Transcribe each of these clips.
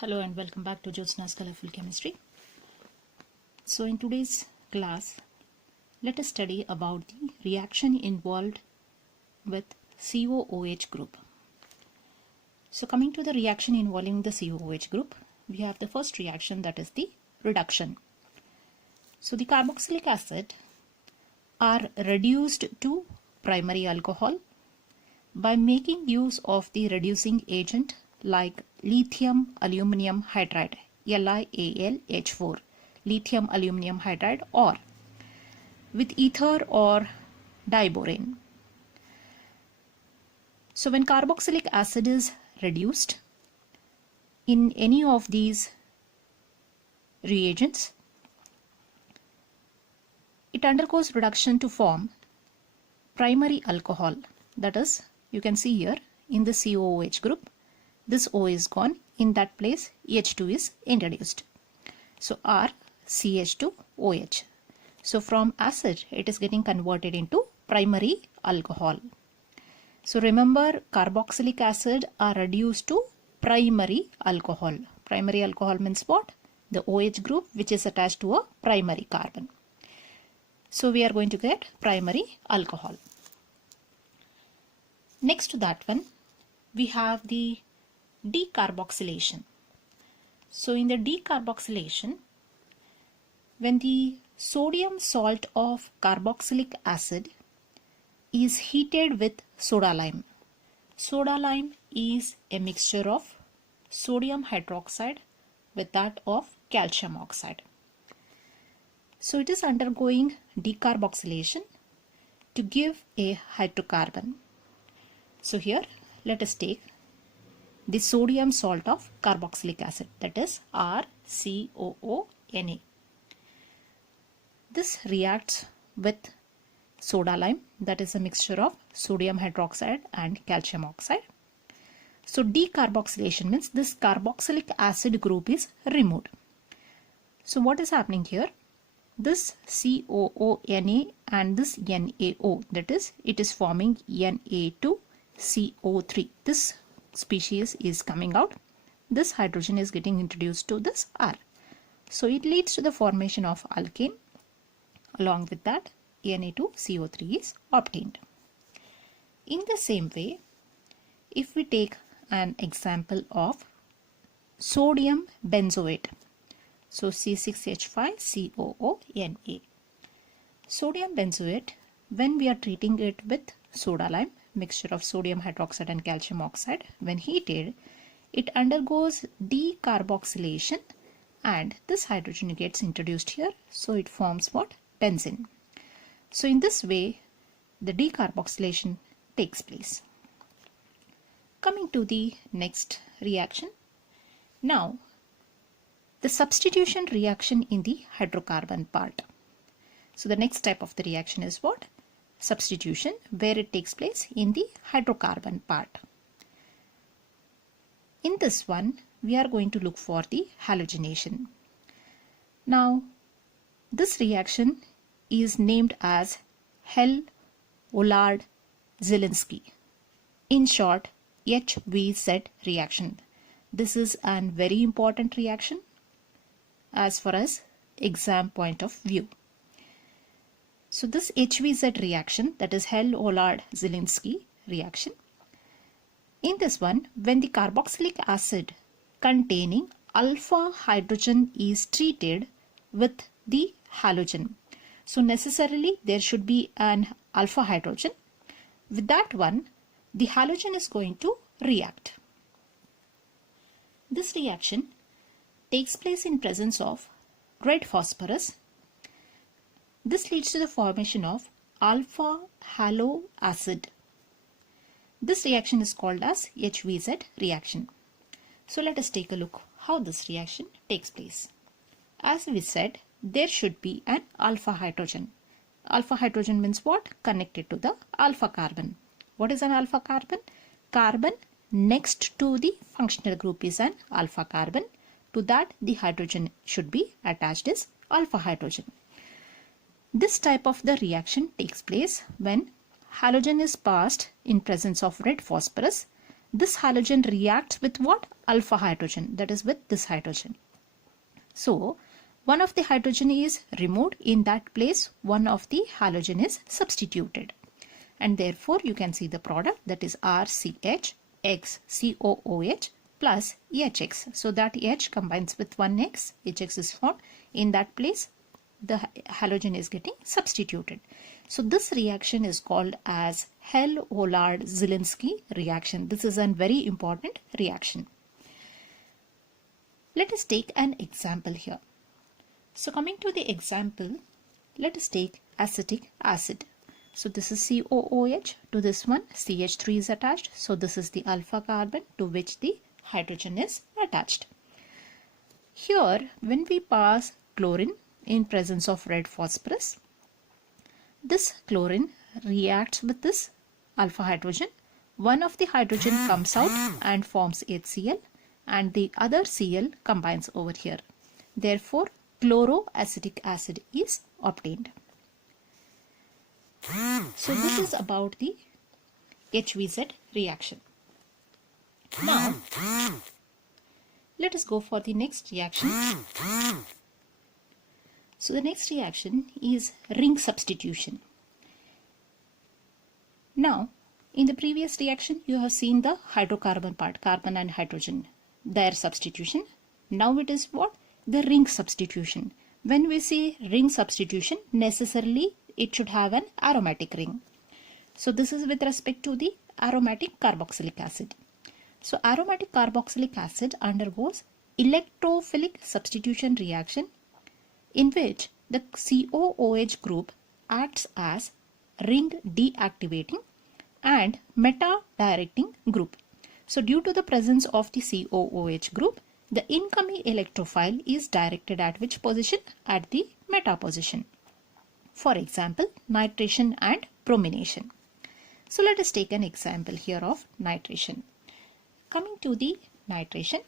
Hello and welcome back to JYOTSNA'S Colorful Chemistry. So in today's class, let us study about the reaction involved with COOH group. So coming to the reaction involving the COOH group, we have the first reaction, that is the reduction. So the carboxylic acid are reduced to primary alcohol by making use of the reducing agent like lithium aluminum hydride, LiAlH4, lithium aluminum hydride, or with ether or diborane. So when carboxylic acid is reduced in any of these reagents, it undergoes reduction to form primary alcohol. That is, you can see here in the COOH group, this O is gone. In that place, H2 is introduced. So RCH2OH. So from acid, it is getting converted into primary alcohol. So remember, carboxylic acid are reduced to primary alcohol. Primary alcohol means what? The OH group which is attached to a primary carbon. So we are going to get primary alcohol. Next to that one, we have the decarboxylation. So in the decarboxylation, when the sodium salt of carboxylic acid is heated with soda lime. Soda lime is a mixture of sodium hydroxide with that of calcium oxide. So it is undergoing decarboxylation to give a hydrocarbon. So here let us take the sodium salt of carboxylic acid, that is RCOONA. This reacts with soda lime, that is a mixture of sodium hydroxide and calcium oxide. So decarboxylation means this carboxylic acid group is removed. So what is happening here? This COONA and this NaO, that is, it is forming Na2CO3. This species is coming out. This hydrogen is getting introduced to this R. So it leads to the formation of alkane. Along with that, Na2CO3 is obtained. In the same way, if we take an example of sodium benzoate, so C6H5COONA. Sodium benzoate, when we are treating it with soda lime, mixture of sodium hydroxide and calcium oxide, when heated, it undergoes decarboxylation and this hydrogen gets introduced here. So it forms what? Benzene. So in this way, the decarboxylation takes place. Coming to the next reaction. Now, the substitution reaction in the hydrocarbon part. So the next type of the reaction is what? Substitution, where it takes place in the hydrocarbon part. In this one, we are going to look for the halogenation. Now, this reaction is named as Hell-Ollard-Zielinski. In short, HVZ reaction. This is a very important reaction as far as exam point of view. So this HVZ reaction, that is Hell-Ollard-Zielinski reaction. In this one, when the carboxylic acid containing alpha hydrogen is treated with the halogen. So necessarily there should be an alpha hydrogen. With that one, the halogen is going to react. This reaction takes place in presence of red phosphorus. This leads to the formation of alpha halo acid. This reaction is called as HVZ reaction. So let us take a look how this reaction takes place. As we said, there should be an alpha hydrogen. Alpha hydrogen means what? Connected to the alpha carbon. What is an alpha carbon? Carbon next to the functional group is an alpha carbon. To that, the hydrogen should be attached as alpha hydrogen. This type of the reaction takes place when halogen is passed in presence of red phosphorus this halogen reacts with what? Alpha hydrogen, that is with this hydrogen. So one of the hydrogen is removed, in that place one of the halogen is substituted, and therefore you can see the product, that is RCH X COOH plus HX. So that H combines with one X, HX is formed, in that place the halogen is getting substituted. So this reaction is called as Hell-Ollard-Zielinski reaction. This is a very important reaction. Let us take an example here. So coming to the example, let us take acetic acid. So this is COOH, to this one CH3 is attached. So this is the alpha carbon to which the hydrogen is attached. Here when we pass chlorine in presence of red phosphorus, this chlorine reacts with this alpha hydrogen. One of the hydrogen comes out and forms HCl, and the other Cl combines over here. Therefore chloroacetic acid is obtained. So this is about the HVZ reaction. Now let us go for the next reaction. So the next reaction is ring substitution. Now in the previous reaction you have seen the hydrocarbon part, carbon and hydrogen, their substitution. Now it is what? The ring substitution. When we say ring substitution, necessarily it should have an aromatic ring. So this is with respect to the aromatic carboxylic acid. So aromatic carboxylic acid undergoes electrophilic substitution reaction, in which the COOH group acts as ring deactivating and meta-directing group. So due to the presence of the COOH group, the incoming electrophile is directed at which position? At the meta position. For example, nitration and bromination. So let us take an example here of nitration. Coming to the nitration,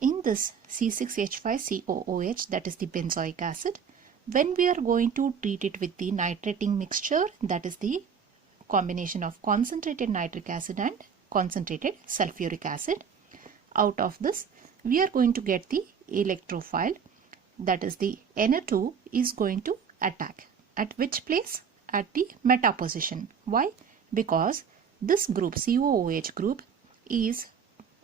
in this C6H5COOH, that is the benzoic acid, when we are going to treat it with the nitrating mixture, that is the combination of concentrated nitric acid and concentrated sulfuric acid, out of this we are going to get the electrophile, that is the NO2 is going to attack. At which place? At the meta position. Why? Because this group, COOH group, is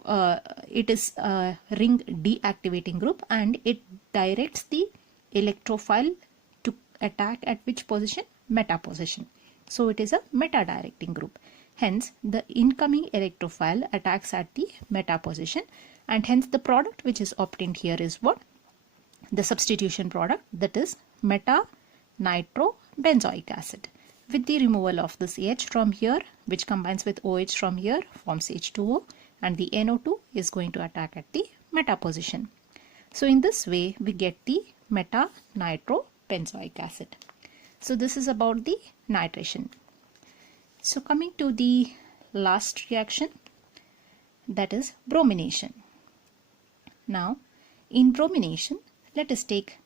it is a ring deactivating group, and it directs the electrophile to attack at which position? Meta position. So it is a meta directing group. Hence the incoming electrophile attacks at the meta position, and hence the product which is obtained here is what? The substitution product, that is meta nitrobenzoic acid. With the removal of this H from here, which combines with OH from here, forms H2O, and the NO2 is going to attack at the meta position. So in this way we get the meta nitrobenzoic acid. So this is about the nitration. So coming to the last reaction, that is bromination. Now in bromination, let us take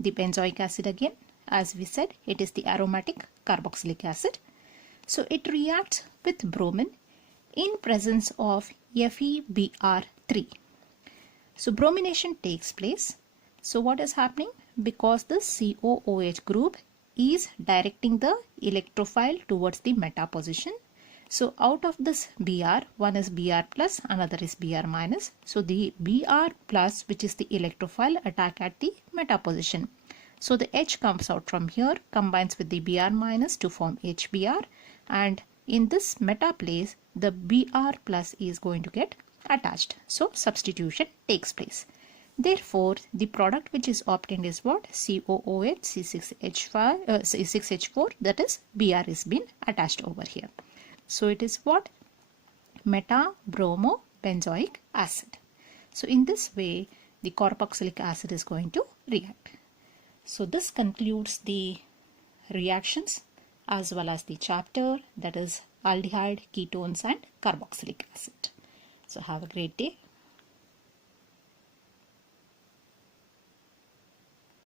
the benzoic acid again. As we said, it is the aromatic carboxylic acid. So it reacts with bromine in presence of FeBr3. So bromination takes place. So what is happening? Because the COOH group is directing the electrophile towards the meta position. So out of this Br, one is Br plus, another is Br minus. So the Br plus, which is the electrophile, attack at the meta position. So the H comes out from here, combines with the Br minus to form HBr, and in this meta place the Br plus is going to get attached. So substitution takes place. Therefore the product which is obtained is what? COOH C6H4, that is Br is been attached over here. So it is what? Meta-bromobenzoic acid. So in this way the carboxylic acid is going to react. So this concludes the reactions as well as the chapter, that is aldehyde, ketones and carboxylic acid. So have a great day.